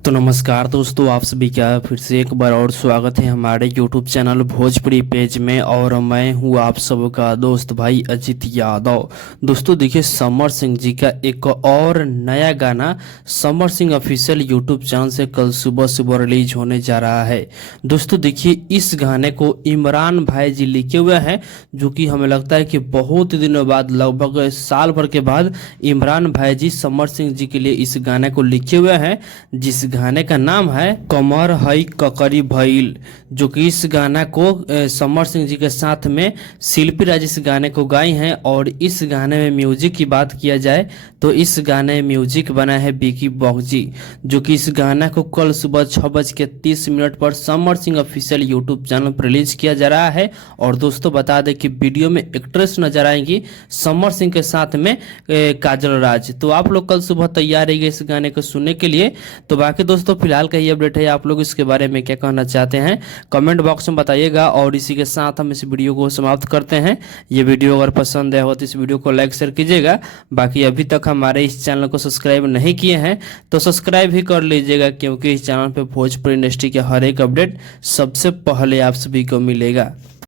तो नमस्कार दोस्तों, आप सभी का फिर से एक बार और स्वागत है हमारे YouTube चैनल भोजपुरी पेज में। और मैं हूँ आप सबका दोस्त भाई अजित यादव। दोस्तों देखिए, समर सिंह जी का एक और नया गाना Samar Singh official YouTube channel से कल सुबह सुबह रिलीज होने जा रहा है। दोस्तों देखिए, इस गाने को इमरान भाई जी लिखे हुए हैं, जो कि हमें लगता है कि बहुत दिनों बाद, लगभग साल भर के बाद इमरान भाई जी समर सिंह जी के लिए इस गाने को लिखे हुए हैं, जिस गाने का नाम है कमर हई ककरी भइल। जो कि इस गाना को समर सिंह जी के साथ में शिल्पी राज इस गाने को गाई हैं। और इस गाने में म्यूजिक की बात किया जाए तो इस गाने में म्यूजिक बना है बिकी बॉक्जी, जो कि इस गाना को कल सुबह 6:30 पर Samar Singh official YouTube channel पर रिलीज किया जा रहा है। और दोस्तों बता दें कि वीडियो में एक्ट्रेस नजर आएंगी समर सिंह के साथ में काजल राज। तो आप लोग कल सुबह तैयार रहिए इस गाने को सुनने के लिए। तो बाकी दोस्तों फिलहाल का ये अपडेट है, आप लोग इसके बारे में क्या कहना चाहते हैं कमेंट बॉक्स में बताइएगा। और इसी के साथ हम इस वीडियो को समाप्त करते हैं। ये वीडियो अगर पसंद है हो तो इस वीडियो को लाइक शेयर कीजिएगा। बाकी अभी तक हमारे इस चैनल को सब्सक्राइब नहीं किए हैं तो सब्सक्राइब भी कर लीजिएगा, क्योंकि इस चैनल पर भोजपुरी इंडस्ट्री के हर एक अपडेट सबसे पहले आप सभी को मिलेगा।